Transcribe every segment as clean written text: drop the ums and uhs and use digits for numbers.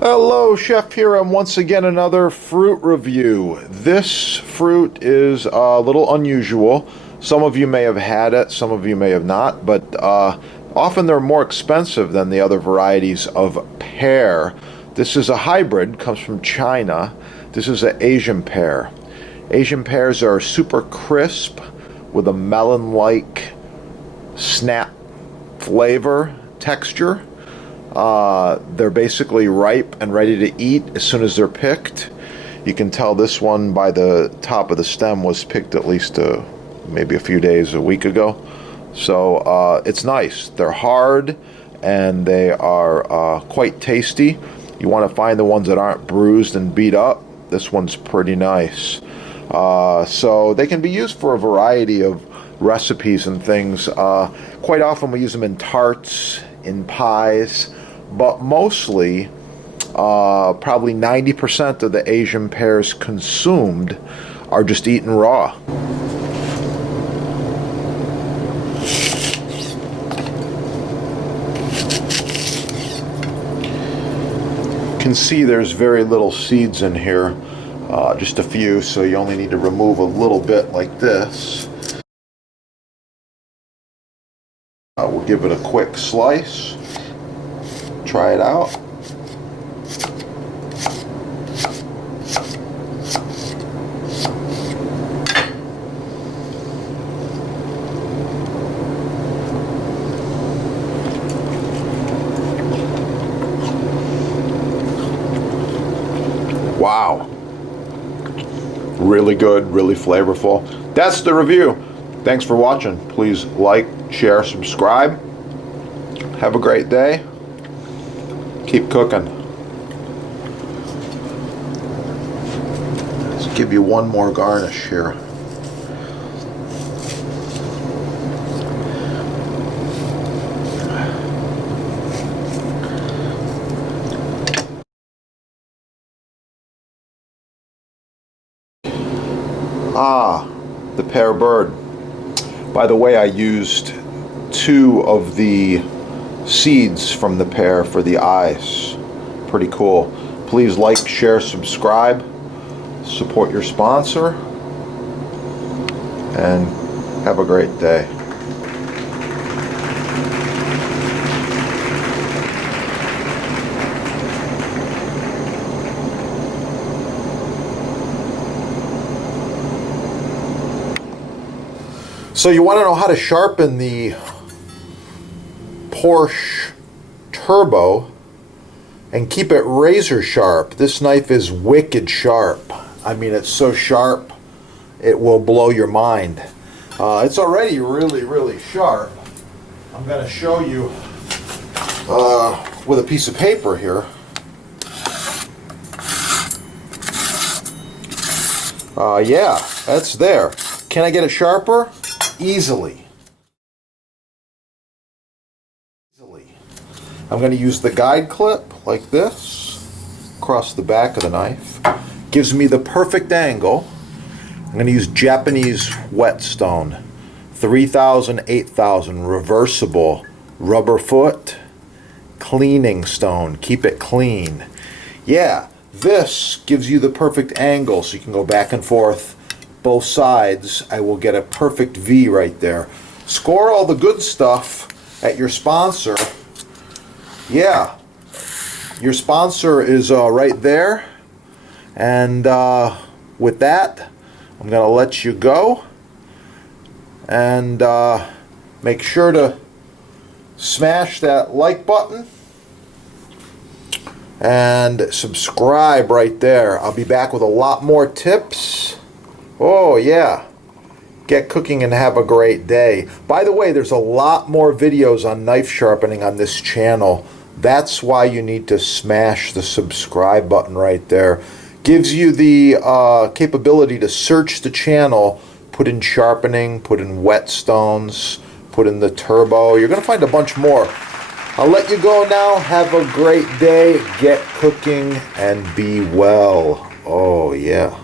Hello, Chef Pear, and once again another fruit review. This fruit is a little unusual. Some of you may have had it, some of you may have not, but often they're more expensive than the other varieties of pear. This is a hybrid, comes from China. This is an Asian pear. Asian pears are super crisp with a melon-like snap flavor, texture. They're basically ripe and ready to eat as soon as they're picked. You can tell this one by the top of the stem was picked at least maybe a few days, a week ago. So it's nice. They're hard and they are quite tasty. You want to find the ones that aren't bruised and beat up. This one's pretty nice. So they can be used for a variety of recipes and things. Quite often we use them in tarts, in pies, but mostly probably 90% of the Asian pears consumed are just eaten raw. You can see there's very little seeds in here, just a few, so you only need to remove a little bit like this. We'll give it a quick slice. Try it out. Wow. Really good, really flavorful. That's the review. Thanks for watching. Please like, share, subscribe. Have a great day. Keep cooking. Let's give you one more garnish here. Ah, the pear bird. By the way, I used 2 of the seeds from the pear for the eyes. Pretty cool. Please like, share, subscribe, support your sponsor, and have a great day. So you want to know how to sharpen the Porsche Turbo and keep it razor sharp. This knife is wicked sharp. I mean, it's so sharp it will blow your mind. It's already really sharp. I'm going to show you with a piece of paper here. Yeah, that's there. Can I get it sharper? Easily. I'm going to use the guide clip like this across the back of the knife. Gives me the perfect angle. I'm going to use Japanese whetstone, 3000, 8000, reversible, rubber foot, cleaning stone. Keep it clean. Yeah, this gives you the perfect angle so you can go back and forth both sides. I will get a perfect V right there. Score all the good stuff at your sponsor. Yeah, your sponsor is right there, and with that I'm gonna let you go, and make sure to smash that like button and subscribe right there. I'll be back with a lot more tips. Oh yeah, get cooking and have a great day. By the way, there's a lot more videos on knife sharpening on this channel. That's why you need to smash the subscribe button right there. Gives you the capability to search the channel, put in sharpening, put in whetstones, put in the turbo. You're going to find a bunch more. I'll let you go now. Have a great day. Get cooking and be well. Oh yeah.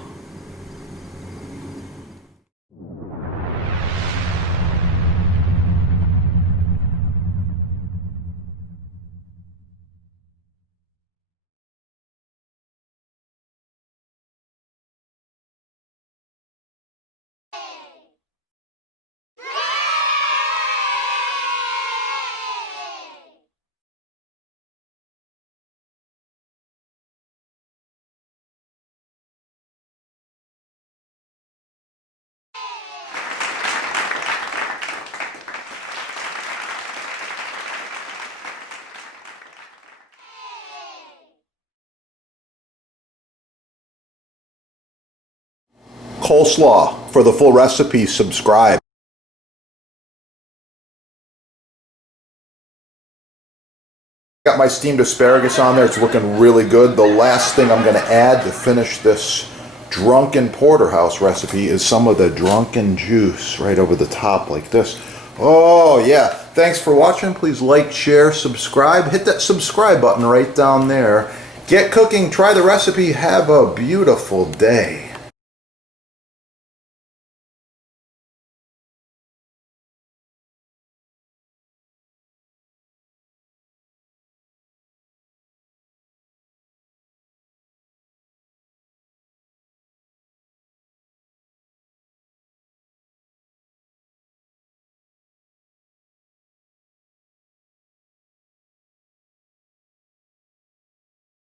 coleslaw. For the full recipe, subscribe. Got my steamed asparagus on there. It's looking really good. The last thing I'm going to add to finish this drunken porterhouse recipe is some of the drunken juice right over the top like this. Oh yeah. Thanks for watching. Please like, share, subscribe. Hit that subscribe button right down there. Get cooking. Try the recipe. Have a beautiful day.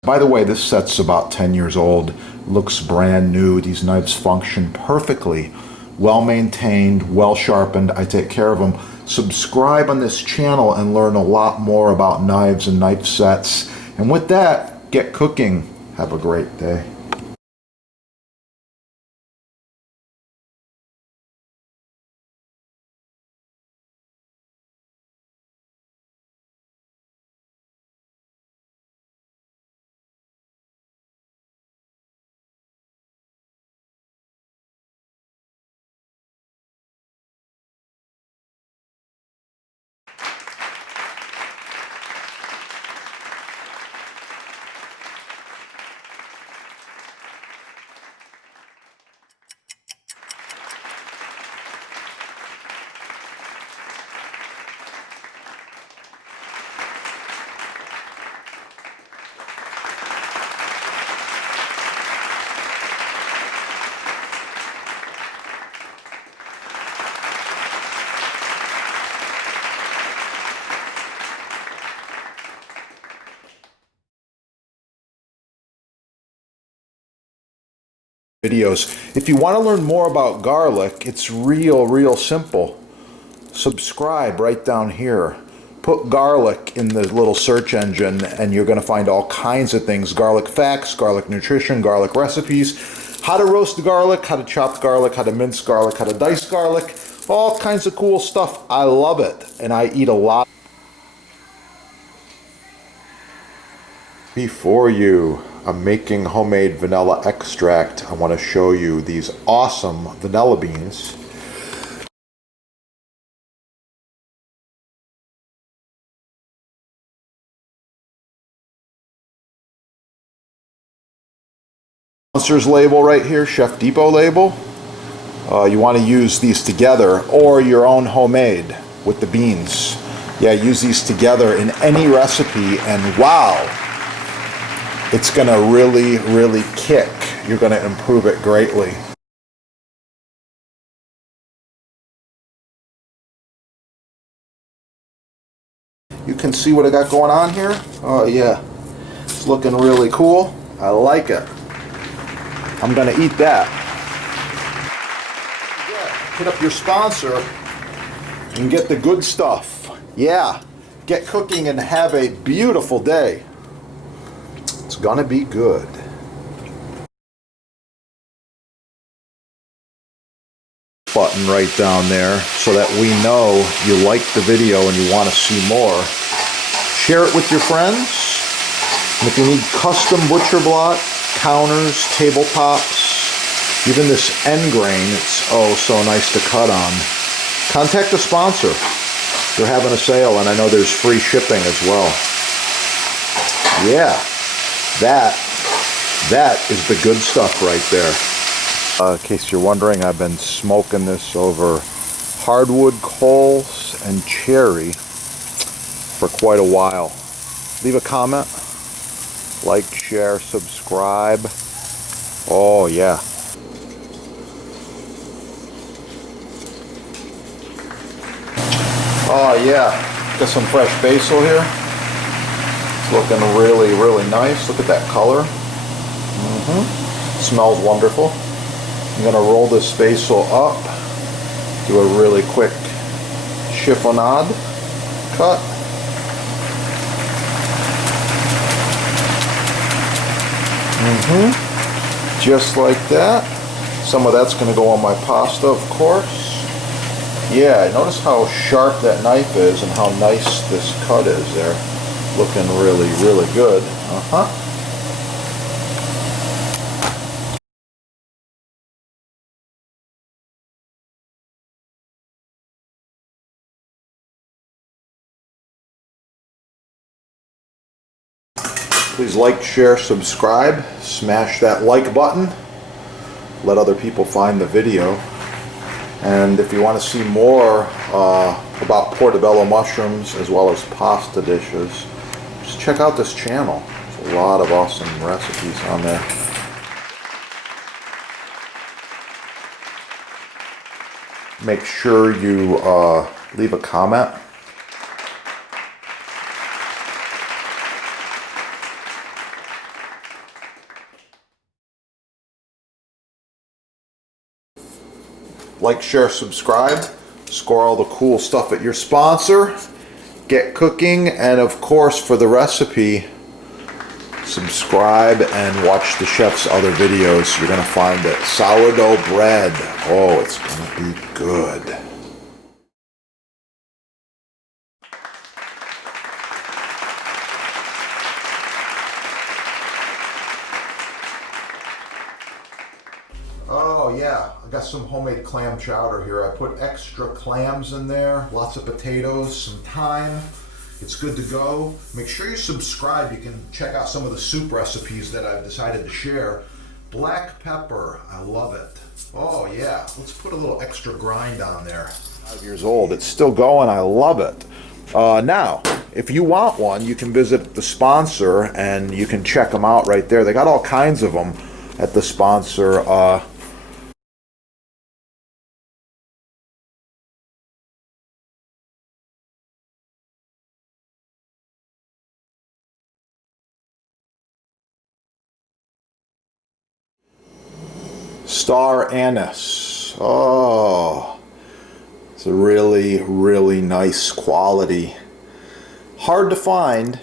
By the way, this set's about 10 years old. Looks brand new. These knives function perfectly. Well maintained, well sharpened. I take care of them. Subscribe on this channel and learn a lot more about knives and knife sets. And with that, get cooking. Have a great day. Videos. If you want to learn more about garlic, it's real simple. Subscribe right down here. Put garlic in the little search engine and you're going to find all kinds of things. Garlic facts, garlic nutrition, garlic recipes, how to roast garlic, how to chop garlic, how to mince garlic, how to dice garlic, all kinds of cool stuff. I love it and I eat a lot. Before you, I'm making homemade vanilla extract. I want to show you these awesome vanilla beans. Sponsor's label right here, Chef Depot label. You want to use these together or your own homemade with the beans. Yeah, use these together in any recipe and wow! It's going to really kick. You're going to improve it greatly. You can see what I got going on here. Oh yeah, it's looking really cool. I like it. I'm going to eat that. Yeah, hit up your sponsor and get the good stuff. Yeah, get cooking and have a beautiful day. It's gonna be good. Button right down there so that we know you like the video and you want to see more. Share it with your friends. And if you need custom butcher block, counters, tabletops, even this end grain, it's oh so nice to cut on. Contact the sponsor. They're having a sale and I know there's free shipping as well. Yeah. That is the good stuff right there. In case you're wondering, I've been smoking this over hardwood coals and cherry for quite a while. Leave a comment, like, share, subscribe. Oh yeah. Oh yeah, got some fresh basil here. It's looking really nice. Look at that color. Smells wonderful. I'm going to roll this basil up, do a really quick chiffonade cut. Just like that. Some of that's going to go on my pasta, of course. Yeah, notice how sharp that knife is and how nice this cut is there. Looking really, really good. Please like, share, subscribe, smash that like button, let other people find the video. And if you want to see more about portobello mushrooms as well as pasta dishes, just check out this channel. There's a lot of awesome recipes on there. Make sure you leave a comment. Like, share, subscribe, score all the cool stuff at your sponsor, get cooking, and of course for the recipe, subscribe and watch the chef's other videos. You're going to find it. Sourdough bread. Oh, it's going to be good. Oh yeah, I got some homemade clam chowder here. I put extra clams in there, lots of potatoes, some thyme. It's good to go. Make sure you subscribe. You can check out some of the soup recipes that I've decided to share. Black pepper, I love it. Oh yeah, let's put a little extra grind on there. 5 years old, it's still going, I love it. Now, if you want one, you can visit the sponsor and you can check them out right there. They got all kinds of them at the sponsor. Star anise. Oh, it's a really, really nice quality. Hard to find.